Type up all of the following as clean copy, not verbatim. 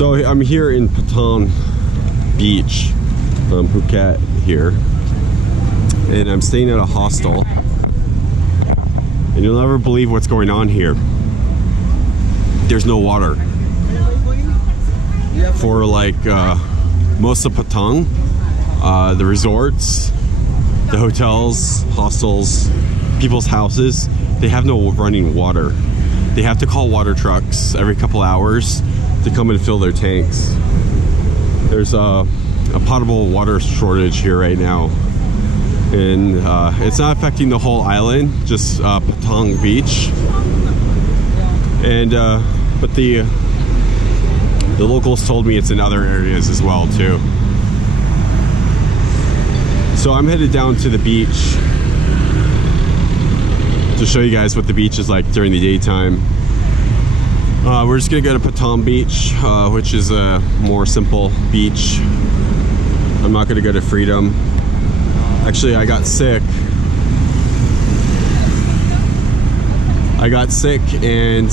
So I'm here in Patong Beach, Phuket here, and I'm staying at a hostel, and you'll never believe what's going on here. There's no water for like most of Patong. The resorts, the hotels, hostels, people's houses, they have no running water. They have to call water trucks every couple hours to come and fill their tanks. There's a potable water shortage here right now, and it's not affecting the whole island, just Patong Beach. And but the locals told me it's in other areas as well too. So I'm headed down to the beach to show you guys what the beach is like during the daytime. We're just gonna go to Patong Beach, which is a more simple beach. I'm not gonna go to Freedom. Actually, I got sick and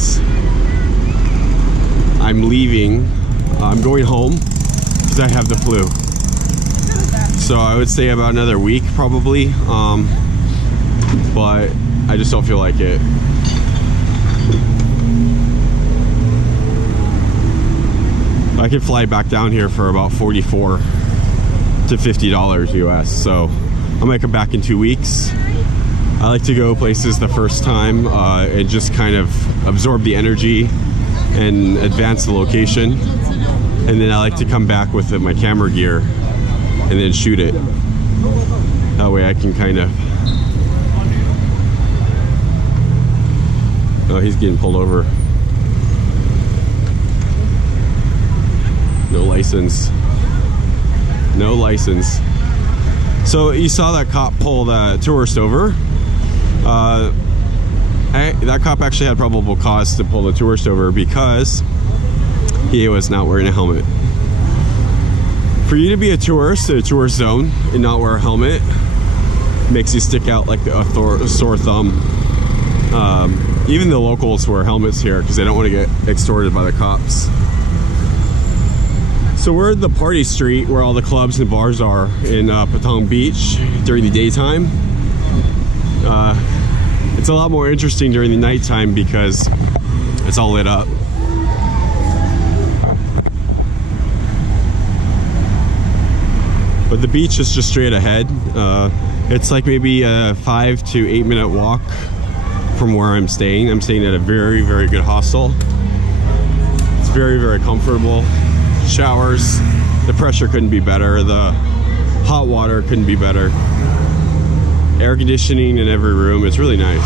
I'm leaving. I'm going home because I have the flu. So I would stay about another week probably, but I just don't feel like it. I could fly back down here for about $44 to $50 US, so I might come back in 2 weeks. I like to go places the first time and just kind of absorb the energy and advance the location, and then I like to come back with my camera gear and then shoot it. That way I can kind of... Oh, he's getting pulled over. No license. No license. So you saw that cop pull the tourist over. That cop actually had probable cause to pull the tourist over because he was not wearing a helmet. For you to be a tourist in a tourist zone and not wear a helmet makes you stick out like a sore thumb. Even the locals wear helmets here because they don't want to get extorted by the cops. So we're at the party street where all the clubs and bars are in Patong Beach during the daytime. It's a lot more interesting during the nighttime because it's all lit up. But the beach is just straight ahead. It's like maybe a 5 to 8 minute walk from where I'm staying. I'm staying at a very, very good hostel. It's very, very comfortable. Showers, the pressure couldn't be better. The hot water couldn't be better. Air conditioning in every room. It's really nice.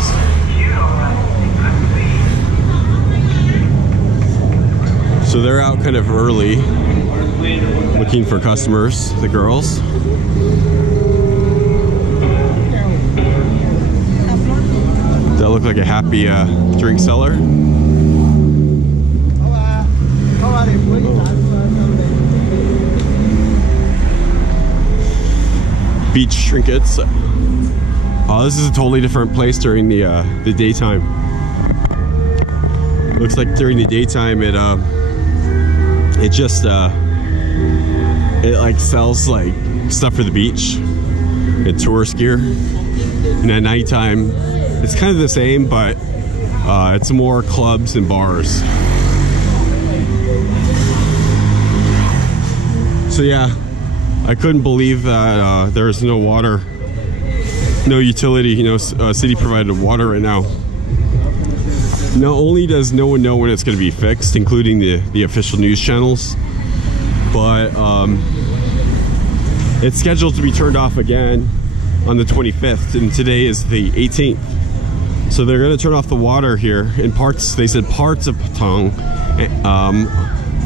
So they're out kind of early looking for customers, the girls. That look like a happy drink seller. Beach trinkets. Oh, this is a totally different place during the daytime. Looks like during the daytime it like sells like stuff for the beach and tourist gear. And at nighttime it's kind of the same, but it's more clubs and bars. So yeah, I couldn't believe that there's no water, no utility, city provided water right now. Not only does no one know when it's going to be fixed, including the official news channels, but it's scheduled to be turned off again on the 25th, and today is the 18th. So they're going to turn off the water here in parts, they said parts of Patong,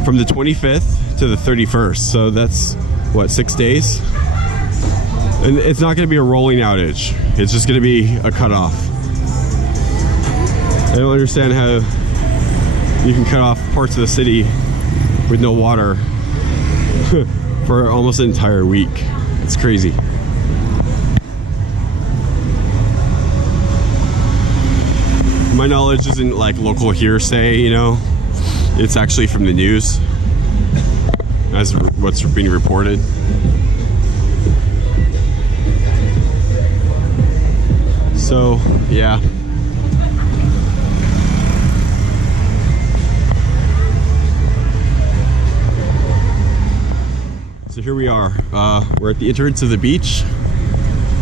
from the 25th to the 31st. So that's, what, 6 days? And it's not going to be a rolling outage. It's just going to be a cutoff. I don't understand how you can cut off parts of the city with no water for almost an entire week. It's crazy. My knowledge isn't like local hearsay, it's actually from the news. as what's being reported. So, yeah. So here we are. We're at the entrance of the beach.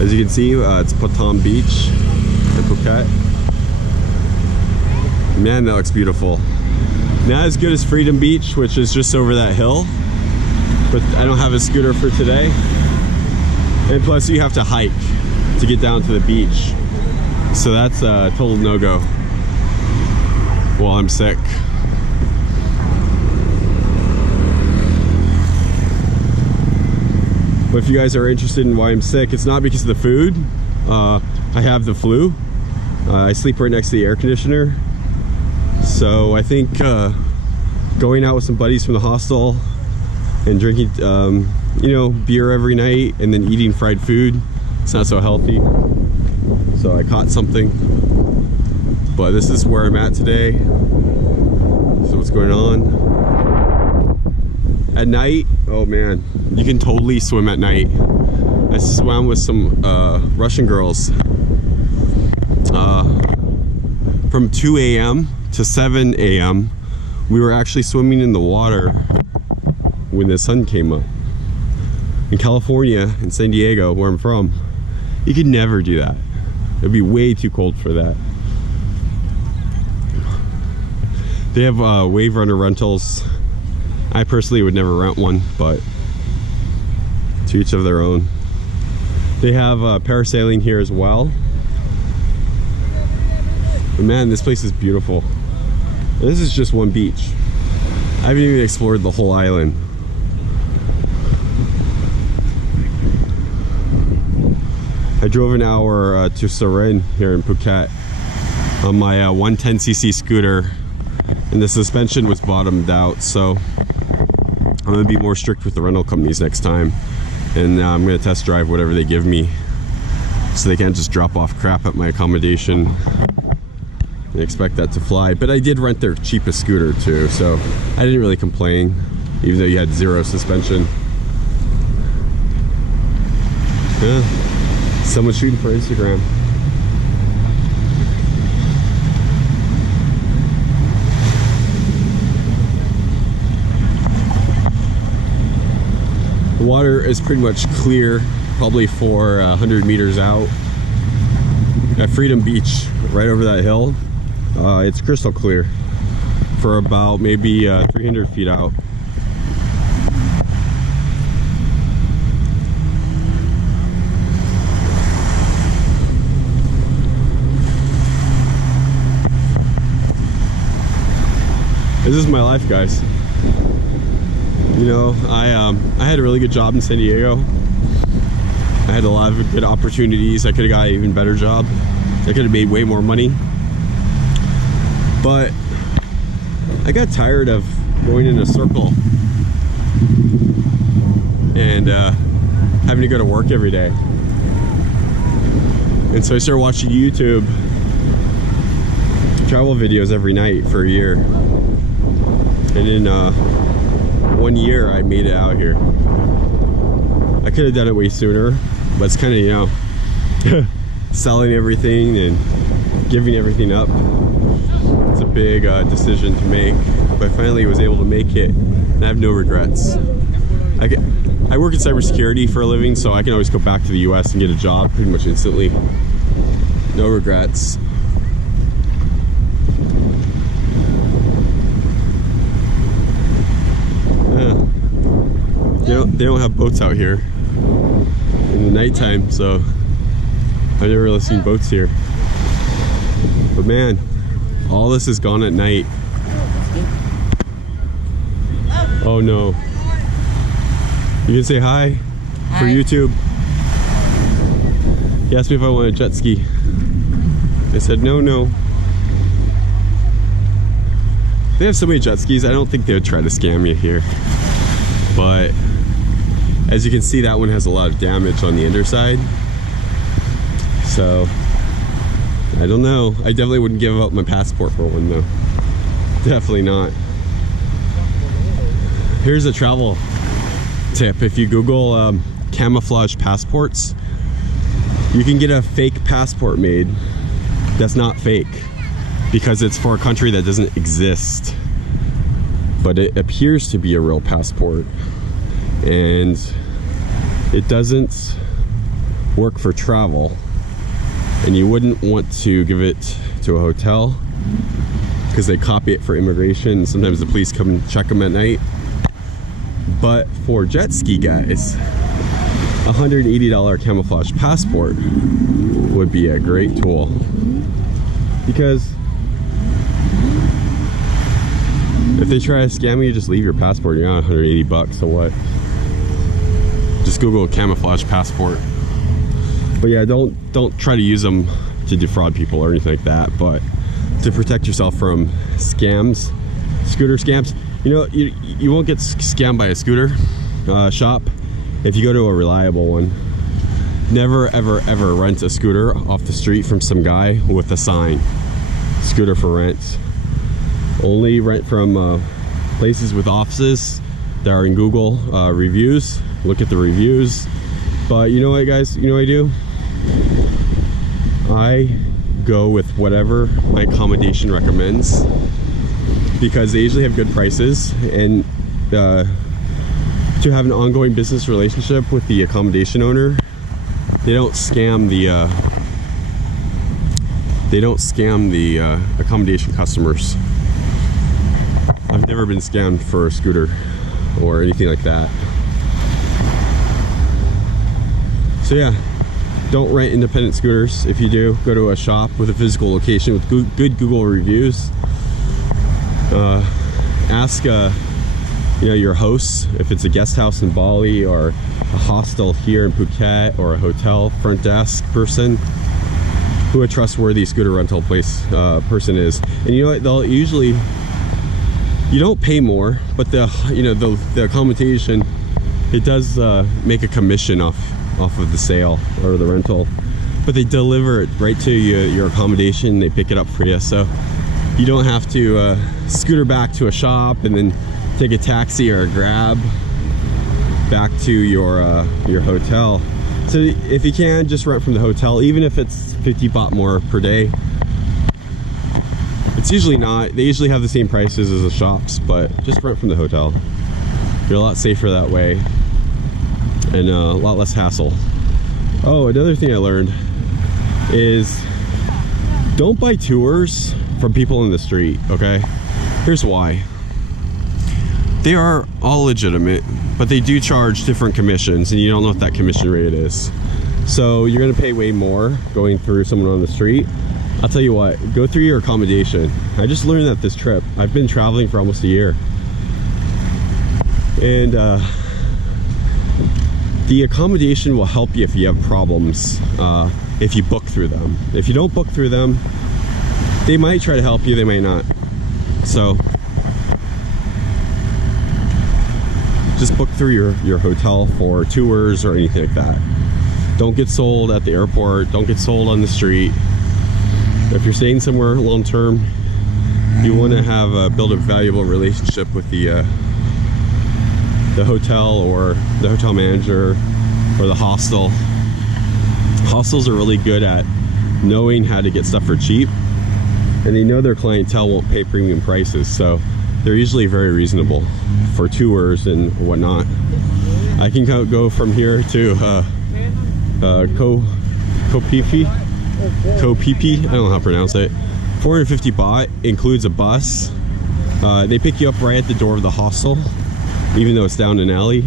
As you can see, it's Patong Beach in Phuket. Man, that looks beautiful. Not as good as Freedom Beach, which is just over that hill. But I don't have a scooter for today. And plus you have to hike to get down to the beach. So that's a total no-go while I'm sick. But if you guys are interested in why I'm sick, it's not because of the food. I have the flu. I sleep right next to the air conditioner. So I think going out with some buddies from the hostel and drinking, you know, beer every night and then eating fried food, it's not so healthy. So I caught something. But this is where I'm at today. This is what's going on. At night, oh man, you can totally swim at night. I swam with some Russian girls from 2 a.m. to 7 a.m. We were actually swimming in the water when the sun came up. In California, in San Diego, where I'm from, you could never do that. It'd be way too cold for that. They have wave runner rentals. I personally would never rent one, but to each of their own. They have parasailing here as well. But man, this place is beautiful. And this is just one beach. I haven't even explored the whole island. I drove an hour to Surin here in Phuket on my 110cc scooter, and the suspension was bottomed out, so I'm gonna be more strict with the rental companies next time, and I'm gonna test drive whatever they give me so they can't just drop off crap at my accommodation and expect that to fly. But I did rent their cheapest scooter too, so I didn't really complain, even though you had zero suspension. Yeah. Someone's shooting for Instagram. The water is pretty much clear, probably for 100 meters out. At Freedom Beach, right over that hill, it's crystal clear for about maybe 300 feet out. This is my life, guys. You know, I had a really good job in San Diego. I had a lot of good opportunities. I could have got an even better job. I could have made way more money. But I got tired of going in a circle and having to go to work every day. And so I started watching YouTube travel videos every night for a year. And in 1 year, I made it out here. I could have done it way sooner, but it's kind of, you know, selling everything and giving everything up. It's a big decision to make, but I finally was able to make it, and I have no regrets. I work in cybersecurity for a living, so I can always go back to the US and get a job pretty much instantly. No regrets. They don't have boats out here in the nighttime, so I've never really seen boats here. But man, all this is gone at night. Oh no. You can say hi for YouTube. He asked me if I want a jet ski. I said no. They have so many jet skis, I don't think they would try to scam you here. But as you can see, that one has a lot of damage on the underside. So I don't know. I definitely wouldn't give up my passport for one though. Definitely not. Here's a travel tip. If you Google camouflage passports, you can get a fake passport made that's not fake because it's for a country that doesn't exist, but it appears to be a real passport, and it doesn't work for travel, and you wouldn't want to give it to a hotel because they copy it for immigration. Sometimes the police come and check them at night. But for jet ski guys, $180 camouflage passport would be a great tool, because if they try to scam you, just leave your passport. You're on 180 bucks, so what? Just Google camouflage passport. But yeah, don't try to use them to defraud people or anything like that, but to protect yourself from scams, scooter scams. You know, you won't get scammed by a scooter shop if you go to a reliable one. Never ever ever rent a scooter off the street from some guy with a sign, scooter for rent. Only rent from places with offices that are in Google reviews. Look at the reviews. But you know what, guys, you know what I do? I go with whatever my accommodation recommends, because they usually have good prices, and to have an ongoing business relationship with the accommodation owner, they don't scam the accommodation customers. I've never been scammed for a scooter or anything like that. So yeah, don't rent independent scooters. If you do, go to a shop with a physical location with good Google reviews. Ask you know, your hosts, if it's a guest house in Bali or a hostel here in Phuket, or a hotel front desk person, who a trustworthy scooter rental place person is. And you know what, they'll usually, you don't pay more, but the accommodation, it does make a commission off of the sale or the rental, but they deliver it right to your accommodation. They pick it up for you, so you don't have to scooter back to a shop and then take a taxi or a Grab back to your hotel. So if you can, just rent from the hotel, even if it's 50 baht more per day. It's usually not. They usually have the same prices as the shops, but just rent from the hotel. You're a lot safer that way, and a lot less hassle. Oh, another thing I learned is don't buy tours from people in the street, okay? Here's why. They are all legitimate, but they do charge different commissions, and you don't know what that commission rate is. So you're gonna pay way more going through someone on the street. I'll tell you what, go through your accommodation. I just learned that this trip. I've been traveling for almost a year. And the accommodation will help you if you have problems, if you book through them. If you don't book through them, they might try to help you, they might not. So just book through your hotel for tours or anything like that. Don't get sold at the airport, don't get sold on the street. If you're staying somewhere long term, you want to have build a valuable relationship with the hotel or the hotel manager or the hostel. Hostels are really good at knowing how to get stuff for cheap, and they know their clientele won't pay premium prices, so they're usually very reasonable for tours and whatnot. I can go from here to Koh Phi Phi, I don't know how to pronounce it. 450 baht, includes a bus. They pick you up right at the door of the hostel, even though it's down an alley.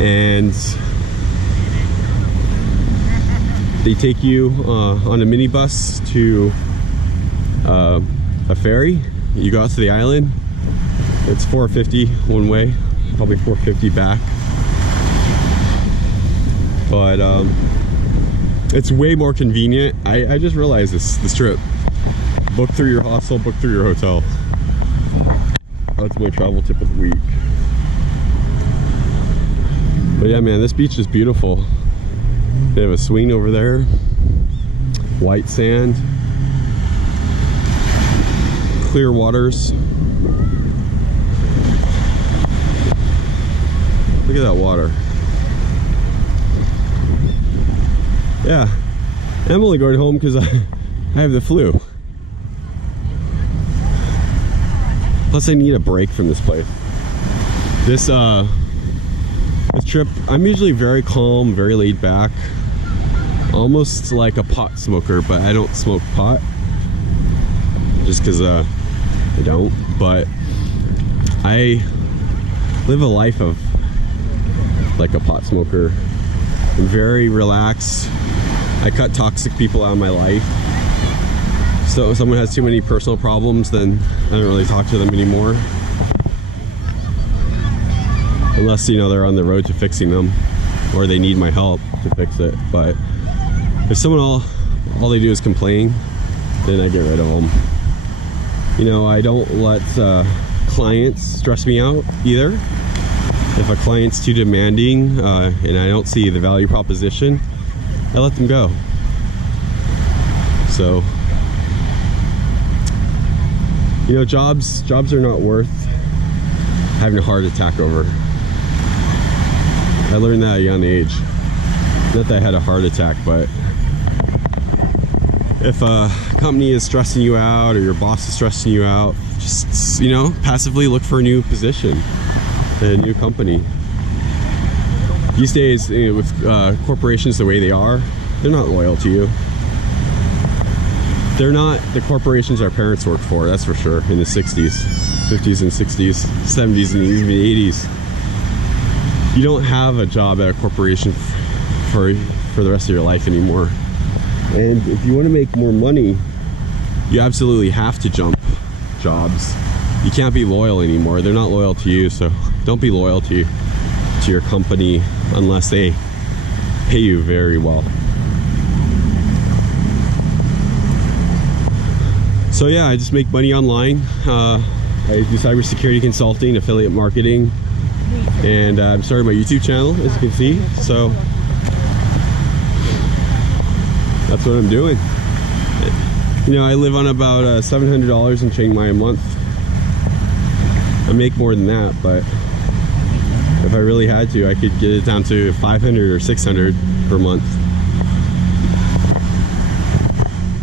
And they take you on a minibus to a ferry. You go out to the island. It's 450 one way, probably 450 back. But it's way more convenient. I just realized this trip. Book through your hostel, book through your hotel. That's my travel tip of the week. But yeah, man, this beach is beautiful. They have a swing over there. White sand. Clear waters. Look at that water. Yeah, I'm only going home because I have the flu. Plus I need a break from this place. This trip, I'm usually very calm, very laid back. Almost like a pot smoker, but I don't smoke pot. Just because I don't. But I live a life of like a pot smoker. I'm very relaxed. I cut toxic people out of my life. So if someone has too many personal problems, then I don't really talk to them anymore. Unless, you know, they're on the road to fixing them or they need my help to fix it. But if someone all they do is complain, then I get rid of them. You know, I don't let clients stress me out either. If a client's too demanding and I don't see the value proposition, I let them go. So, you know, jobs are not worth having a heart attack over. I learned that at a young age. Not that I had a heart attack, but if a company is stressing you out or your boss is stressing you out, just, you know, passively look for a new position, a new company. These days, you know, with corporations the way they are, they're not loyal to you. They're not the corporations our parents worked for, that's for sure, in the 60s, 50s and 60s, 70s and even 80s. You don't have a job at a corporation for the rest of your life anymore. And if you want to make more money, you absolutely have to jump jobs. You can't be loyal anymore. They're not loyal to you, so don't be loyal to your company unless they pay you very well. So yeah, I just make money online. I do cybersecurity consulting, affiliate marketing, and I'm starting my YouTube channel, as you can see. So that's what I'm doing. You know, I live on about $700 in Chiang Mai a month. I make more than that, but if I really had to, I could get it down to 500 or 600 per month.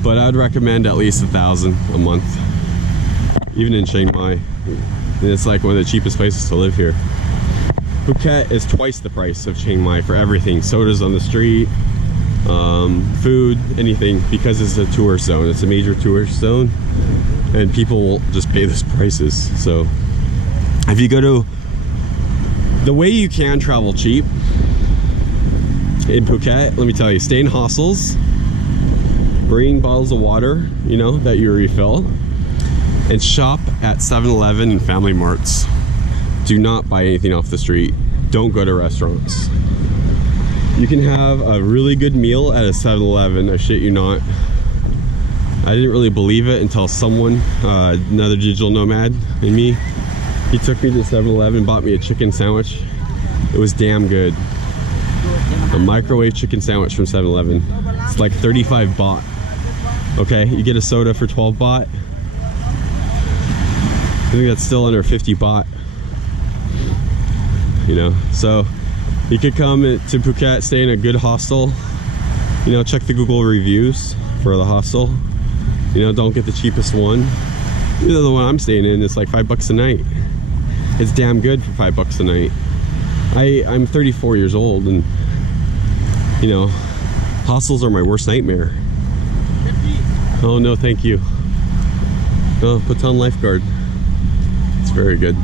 But I'd recommend at least 1,000 a month, even in Chiang Mai. And it's like one of the cheapest places to live here. Phuket is twice the price of Chiang Mai for everything. Sodas on the street, food, anything, because it's a tourist zone. It's a major tourist zone, and people will just pay those prices. So if you go to, the way you can travel cheap in Phuket, let me tell you, stay in hostels, bring bottles of water, you know, that you refill, and shop at 7-Eleven and Family Marts. Do not buy anything off the street. Don't go to restaurants. You can have a really good meal at a 7-Eleven, I shit you not. I didn't really believe it until someone, another digital nomad and me, he took me to 7-Eleven, bought me a chicken sandwich. It was damn good. A microwave chicken sandwich from 7-Eleven. It's like 35 baht. Okay, you get a soda for 12 baht. I think that's still under 50 baht. You know, so you could come to Phuket, stay in a good hostel. You know, check the Google reviews for the hostel. You know, don't get the cheapest one. You know, the one I'm staying in is like $5 a night. It's damn good for $5 a night. I'm 34 years old, and you know, hostels are my worst nightmare. Oh no, thank you. Oh, Patong lifeguard. It's very good.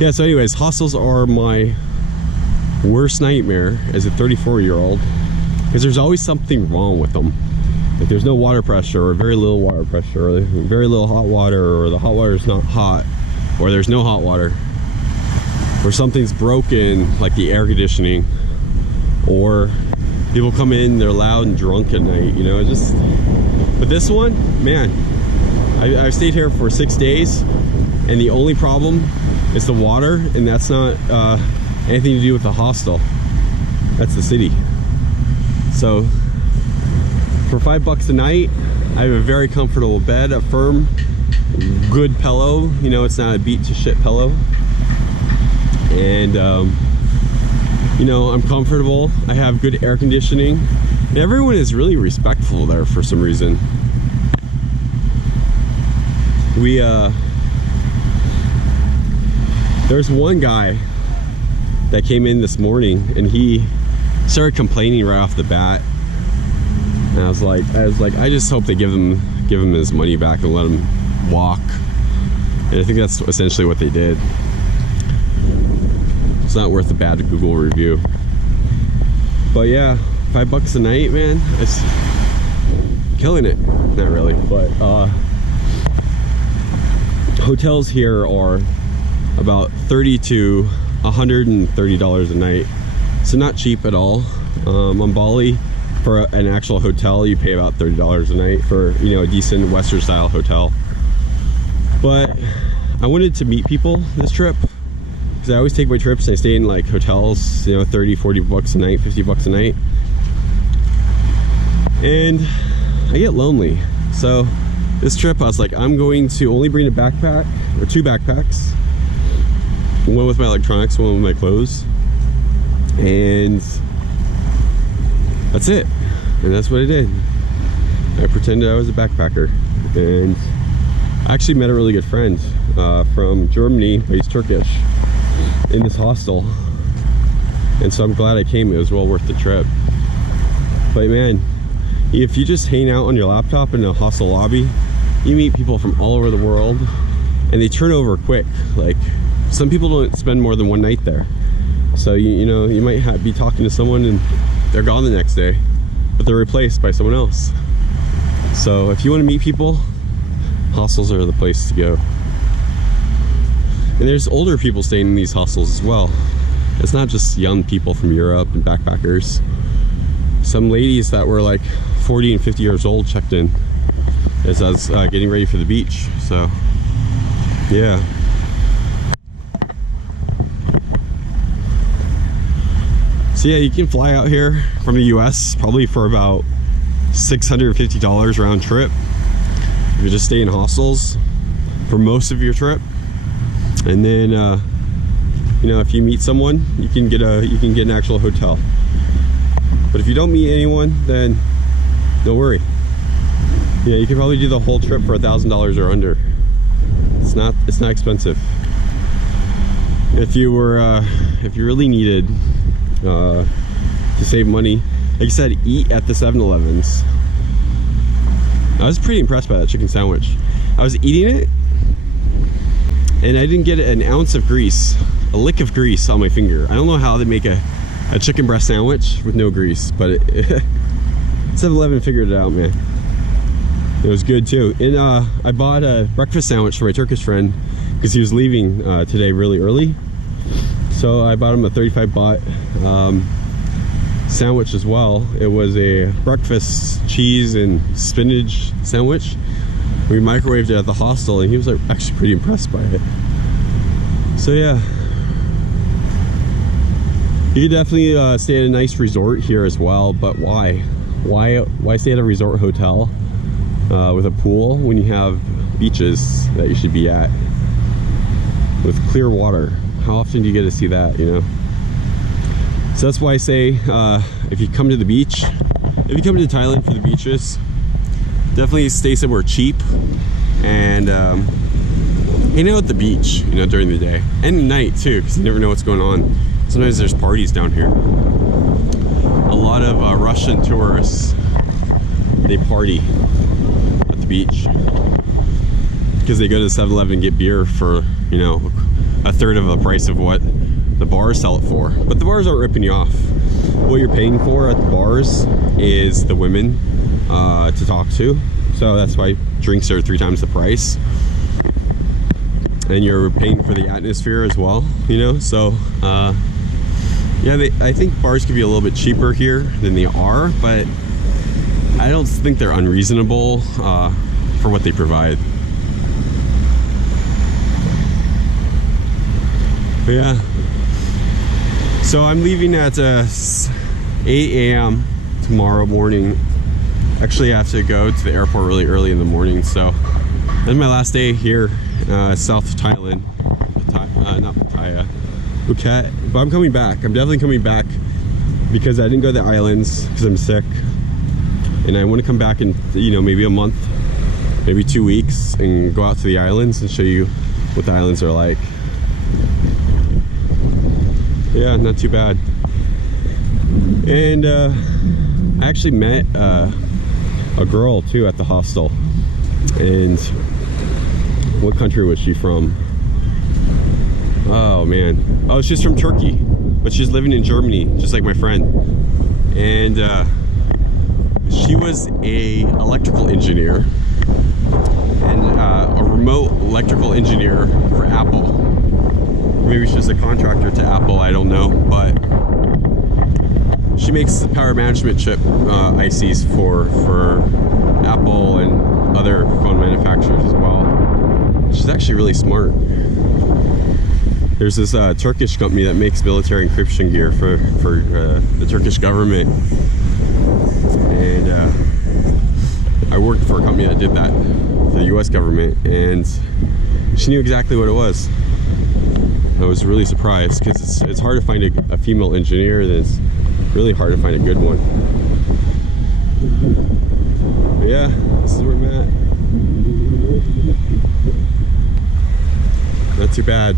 Yeah, so anyways, hostels are my worst nightmare as a 34-year-old, because there's always something wrong with them. Like there's no water pressure, or very little water pressure, or very little hot water, or the hot water is not hot, or there's no hot water, or something's broken, like the air conditioning, or people come in, they're loud and drunk at night, you know, just. But this one, man, I've stayed here for 6 days, and the only problem is the water, and that's not anything to do with the hostel. That's the city. So for $5 a night, I have a very comfortable bed, a firm, good pillow. You know, it's not a beat to shit pillow. and you know, I'm comfortable. I have good air conditioning, and everyone is really respectful there for some reason. There's one guy that came in this morning, and he started complaining right off the bat. And I was like, I just hope they give him his money back and let him walk. And I think that's essentially what they did. It's not worth a bad Google review. But yeah, $5 a night, man. It's killing it. Not really, but hotels here are about $30 to $130 a night. So not cheap at all. On Bali, for an actual hotel, you pay about $30 a night for, you know, a decent Western style hotel. But I wanted to meet people this trip, because I always take my trips and I stay in like hotels, you know, 30, 40 bucks a night, 50 bucks a night. And I get lonely. So this trip I was like, I'm going to only bring a backpack, or 2 backpacks. One with my electronics, one with my clothes. And that's it. And that's what I did. I pretended I was a backpacker. And I actually met a really good friend from Germany, but he's Turkish, in this hostel. And so I'm glad I came. It was well worth the trip. But man, if you just hang out on your laptop in a hostel lobby, you meet people from all over the world, and they turn over quick. Like, some people don't spend more than one night there. So you know, you might be talking to someone and they're gone the next day, but they're replaced by someone else. So if you want to meet people, hostels are the place to go. And there's older people staying in these hostels as well. It's not just young people from Europe and backpackers. Some ladies that were like 40 and 50 years old checked in as I was getting ready for the beach. So yeah. So yeah, you can fly out here from the US probably for about $650 round trip if you just stay in hostels for most of your trip. And then you know, if you meet someone, you can get an actual hotel. But if you don't meet anyone, then don't worry. Yeah, you could probably do the whole trip for $1,000 or under. It's not expensive. If you really needed to save money, like I said, eat at the 7-Elevens. I was pretty impressed by that chicken sandwich. I was eating it and I didn't get an ounce of grease, a lick of grease on my finger. I don't know how they make a chicken breast sandwich with no grease, but 7-Eleven figured it out, man. It was good too. And I bought a breakfast sandwich for my Turkish friend because he was leaving today really early. So I bought him a 35 baht sandwich as well. It was a breakfast cheese and spinach sandwich. We microwaved it at the hostel, and he was like actually pretty impressed by it. So yeah, you could definitely stay at a nice resort here as well. But why stay at a resort hotel with a pool when you have beaches that you should be at with clear water? How often do you get to see that, you know? So that's why I say, if you come to the beach, if you come to Thailand for the beaches, definitely stay somewhere cheap and hang out at the beach, you know, during the day and at night too, because you never know what's going on. Sometimes there's parties down here. A lot of Russian tourists, they party at the beach because they go to the 7-Eleven and get beer for, you know, a third of the price of what the bars sell it for. But the bars aren't ripping you off. What you're paying for at the bars is the women to talk to. So that's why drinks are 3 times the price. And you're paying for the atmosphere as well, you know? So, yeah, I think bars could be a little bit cheaper here than they are, but I don't think they're unreasonable for what they provide. But yeah, so I'm leaving at 8 a.m. tomorrow morning. Actually, I have to go to the airport really early in the morning, so that's my last day here, south of Thailand. Not Pattaya. Phuket. But I'm coming back. I'm definitely coming back because I didn't go to the islands because I'm sick. And I want to come back in, you know, maybe a month, maybe 2 weeks, and go out to the islands and show you what the islands are like. Yeah, not too bad. And I actually met a girl too at the hostel. And what country was she from? Oh man, oh, she's from Turkey, but she's living in Germany, just like my friend. And she was a electrical engineer and a remote electrical engineer for Apple. Maybe she's a contractor to Apple, I don't know, but she makes the power management chip ICs for Apple and other phone manufacturers as well. She's actually really smart. There's this Turkish company that makes military encryption gear for the Turkish government, and I worked for a company that did that for the US government, and she knew exactly what it was. I was really surprised because it's hard to find a female engineer, and it's really hard to find a good one. But yeah, this is where I'm at. Not too bad.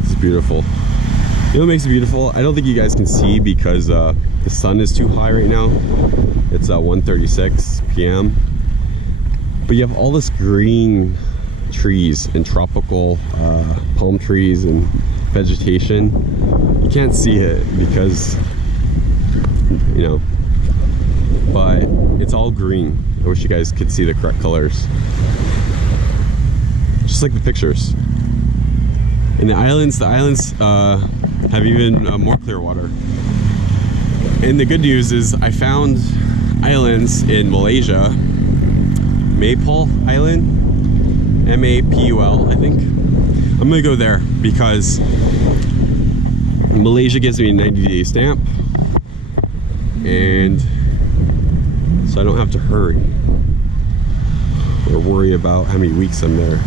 This is beautiful. You know what makes it beautiful? I don't think you guys can see because the sun is too high right now. It's 1:36 p.m. But you have all this green trees and tropical palm trees and vegetation. You can't see it because, you know, but it's all green. I wish you guys could see the correct colors. Just like the pictures. And the islands have even more clear water. And the good news is I found islands in Malaysia. Maypul Island, M-A-P-U-L, I think. I'm gonna go there because Malaysia gives me a 90-day stamp, and so I don't have to hurry or worry about how many weeks I'm there.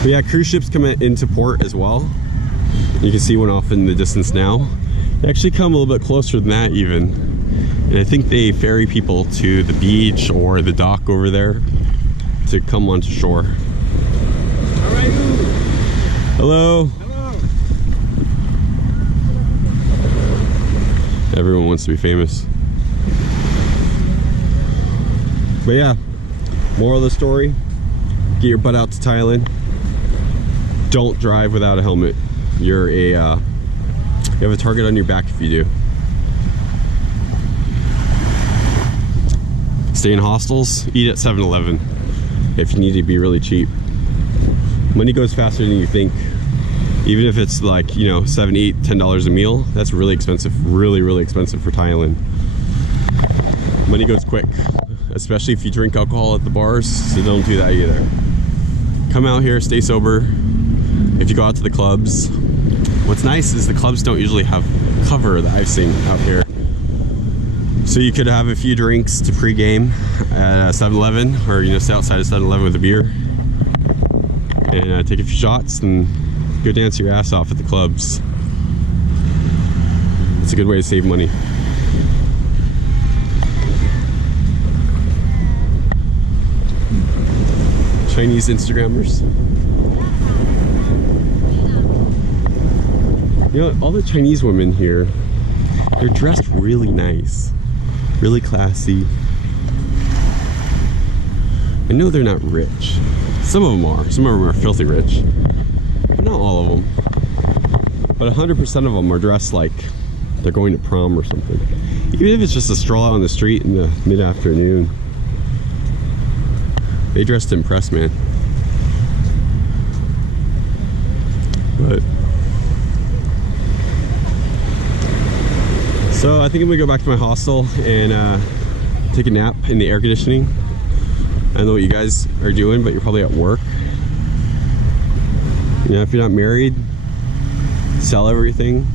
But yeah, cruise ships come into port as well. You can see one off in the distance now. They actually come a little bit closer than that even. And I think they ferry people to the beach or the dock over there to come onto shore. How are you? Hello. Hello. Everyone wants to be famous. But yeah, moral of the story, get your butt out to Thailand. Don't drive without a helmet. You're you have a target on your back if you do. Stay in hostels, eat at 7-Eleven if you need to be really cheap. Money goes faster than you think. Even if it's like, you know, $7, $8, $10 a meal, that's really expensive, really expensive for Thailand. Money goes quick, especially if you drink alcohol at the bars, so don't do that either. Come out here, stay sober. If you go out to the clubs, what's nice is the clubs don't usually have cover that I've seen out here. So you could have a few drinks to pre-game at 7-Eleven, or, you know, stay outside of 7-Eleven with a beer and take a few shots and go dance your ass off at the clubs. It's a good way to save money. Chinese Instagrammers. You know, all the Chinese women here, they're dressed really nice, really classy. I know they're not rich. Some of them are. Some of them are filthy rich. But not all of them. But 100% of them are dressed like they're going to prom or something. Even if it's just a stroll out on the street in the mid-afternoon. They dress to impress, man. But so I think I'm gonna go back to my hostel and take a nap in the air conditioning. I don't know what you guys are doing, but you're probably at work. You know, if you're not married, sell everything.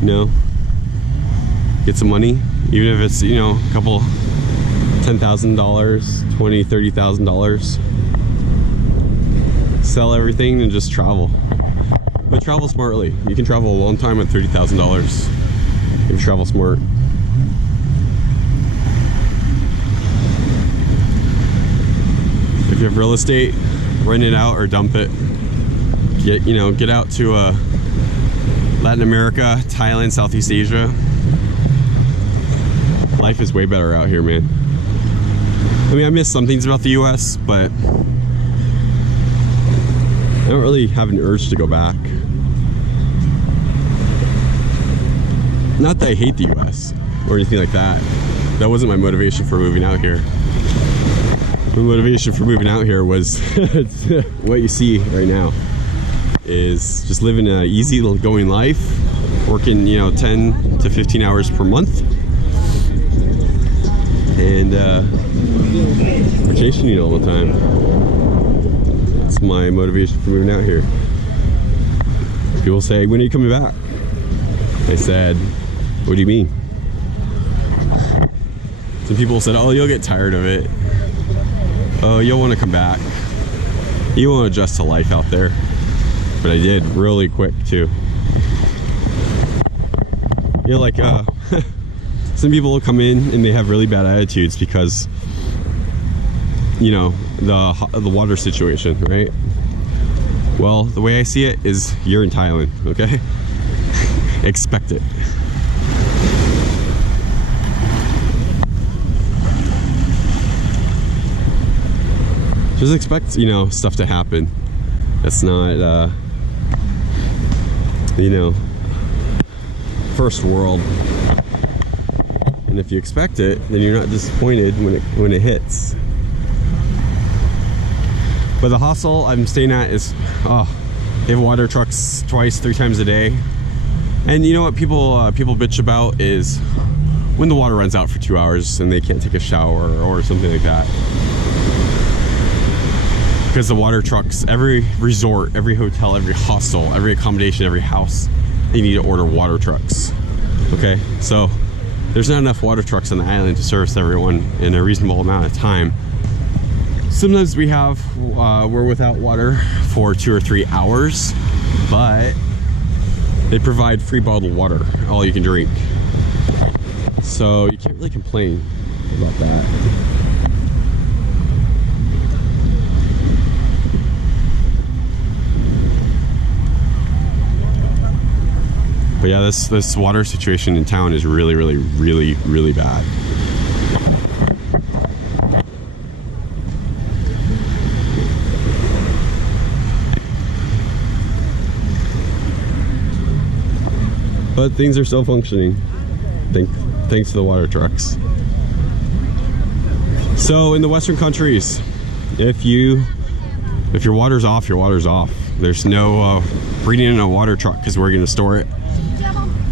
You know, get some money, even if it's, you know, a couple $10,000, $20,000, $30,000. Sell everything and just travel. But travel smartly. You can travel a long time on $30,000 if you travel smart. If you have real estate, rent it out or dump it. Get out to Latin America, Thailand, Southeast Asia. Life is way better out here, man. I mean, I miss some things about the US, but I don't really have an urge to go back. Not that I hate the US or anything like that. That wasn't my motivation for moving out here. My motivation for moving out here was what you see right now is just living an easy going life, working 10 to 15 hours per month, and vacationing all the time. That's my motivation for moving out here. People say, when are you coming back? I said, what do you mean? Some people said, oh, you'll get tired of it. Oh, you'll want to come back. You won't adjust to life out there. But I did really quick too. Some people will come in and they have really bad attitudes because the water situation, right? Well, the way I see it is you're in Thailand, okay? Expect it. Just expect, stuff to happen. That's not, first world. And if you expect it, then you're not disappointed when it hits. But the hostel I'm staying at is, they have water trucks twice, 3 times a day. And you know what people bitch about is when the water runs out for 2 hours and they can't take a shower or something like that. Because the water trucks, every resort, every hotel, every hostel, every accommodation, every house, they need to order water trucks. Okay, so there's not enough water trucks on the island to service everyone in a reasonable amount of time. Sometimes we're without water for 2 or 3 hours, but they provide free bottled water, all you can drink. So you can't really complain about that. But yeah, this water situation in town is really, really, really, really bad. But things are still functioning, thanks to the water trucks. So in the Western countries, if your water's off, your water's off. There's no bringing in a water truck because we're gonna store it.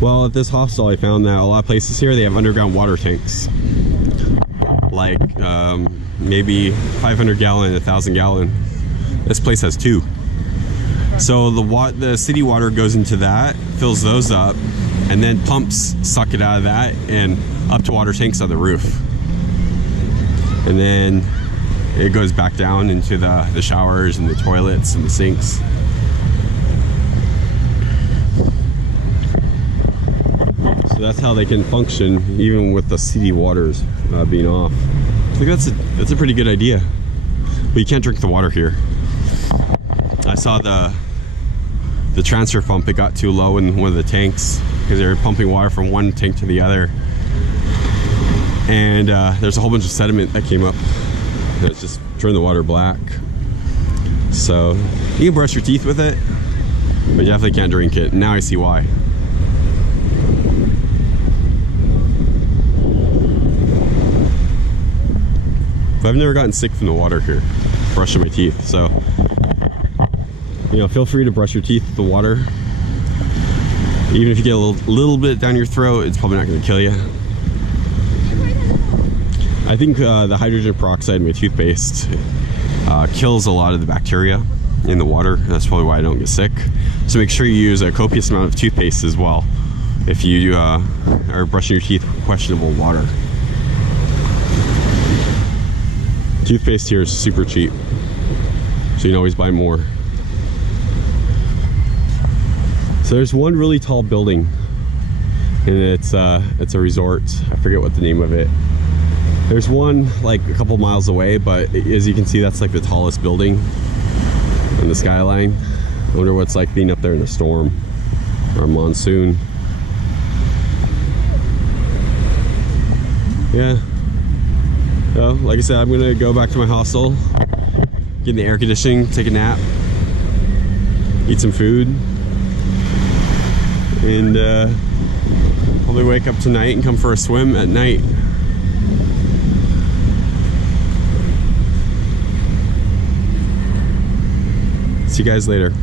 Well, at this hostel, I found that a lot of places here, they have underground water tanks. Like maybe 500 gallon, 1,000 gallon. This place has 2. So the city water goes into that, fills those up, and then pumps suck it out of that and up to water tanks on the roof. And then it goes back down into the showers and the toilets and the sinks. So that's how they can function even with the city waters being off. I think that's a pretty good idea. But you can't drink the water here. I saw the transfer pump, it got too low in one of the tanks because they were pumping water from one tank to the other. And there's a whole bunch of sediment that came up that just turned the water black. So you can brush your teeth with it, but you definitely can't drink it. Now I see why. But I've never gotten sick from the water here, brushing my teeth. So, feel free to brush your teeth with the water. Even if you get a little bit down your throat, it's probably not going to kill you. I think the hydrogen peroxide in my toothpaste kills a lot of the bacteria in the water. That's probably why I don't get sick. So make sure you use a copious amount of toothpaste as well if you are brushing your teeth with questionable water. Toothpaste here is super cheap, so you can always buy more. So there's one really tall building, and it's a resort. I forget what the name of it. There's one like a couple miles away, but as you can see, that's like the tallest building in the skyline. I wonder what's like being up there in a storm or a monsoon. Yeah. So, like I said, I'm gonna go back to my hostel, get in the air conditioning, take a nap, eat some food, and probably wake up tonight and come for a swim at night. See you guys later.